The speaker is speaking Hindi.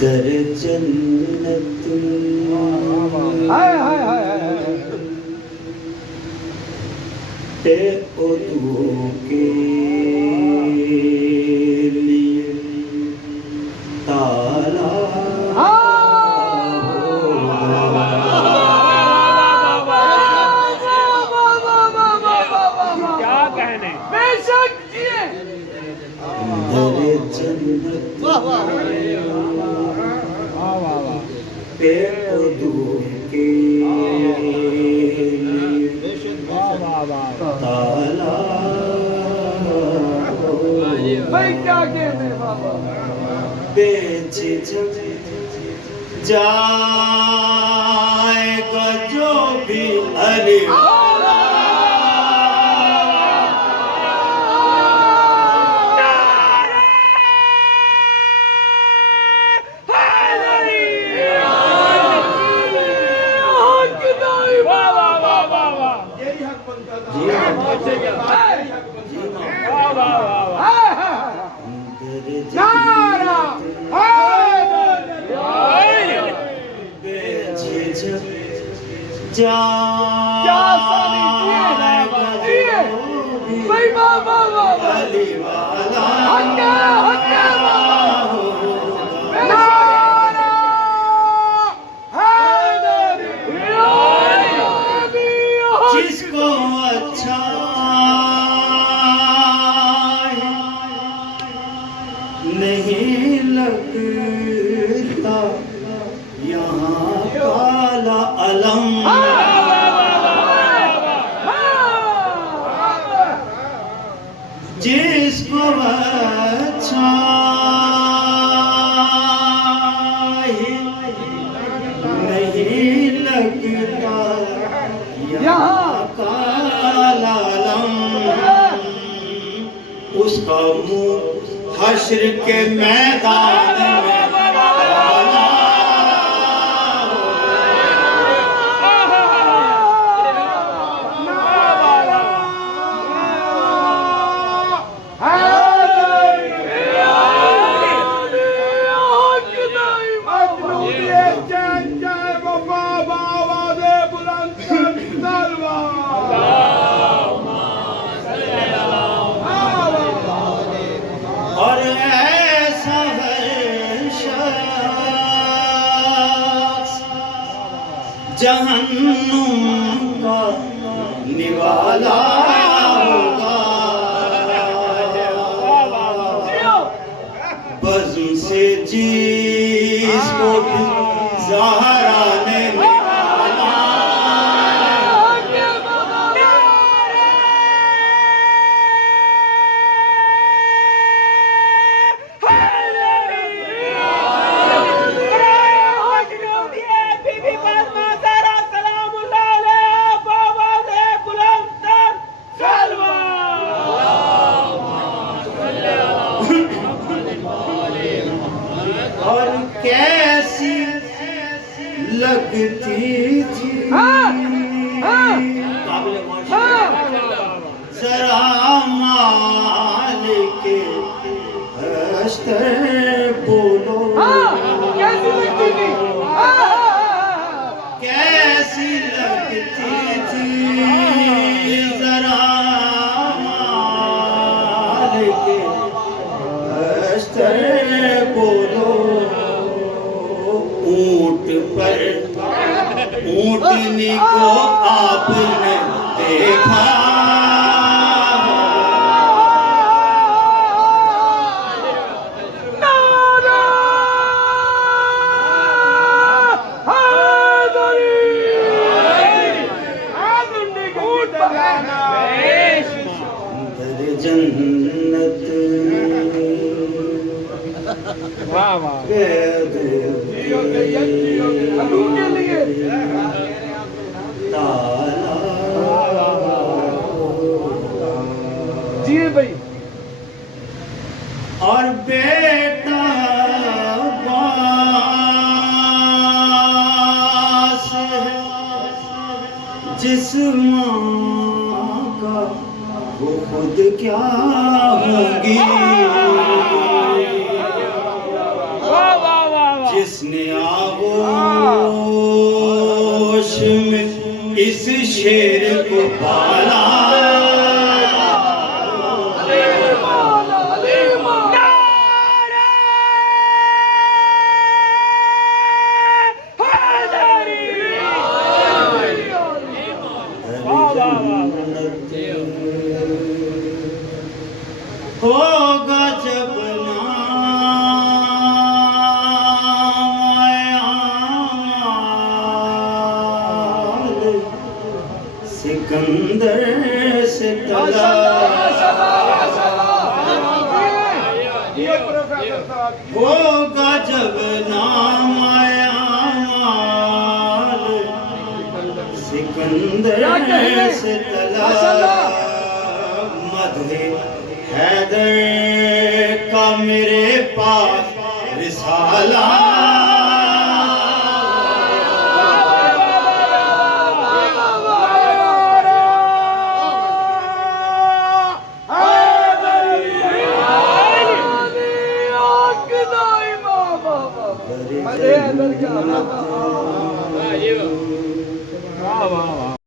दर जन्नत उदू के लिए ताला क्या कहने बेशक दर जन्नत उदू के ताला भाई क्या कहने बाबा बेच जाएगा जो भी अरे जिसको अच्छा नहीं लगता यहाँ काला अलम जिसको अच्छा नहीं लगता यहाँ काला अलम उसका मुंह हश्र के मैदान में और ऐसा जहन्नुम का निवाला होगा बज़्म से जिसको भी ज़हरा ने और कैसी लगती थी जरा मालिक अस्तर बोलो कैसी लगती थी सिकंदर बोलो ऊंट पर ऊंटनी को आपने देखा दर जन्नत वाह वाह कैद जी भाई और बेटा बास है जिस माँ का वो खुद क्या होगी वाह वाह वाह जिसने आगोश में इस शेर को पाला होगा जब नाम सिकंदर से तला होगा जब नाम सिकंदर से तला मधे हैदर का मेरे पास रिसाला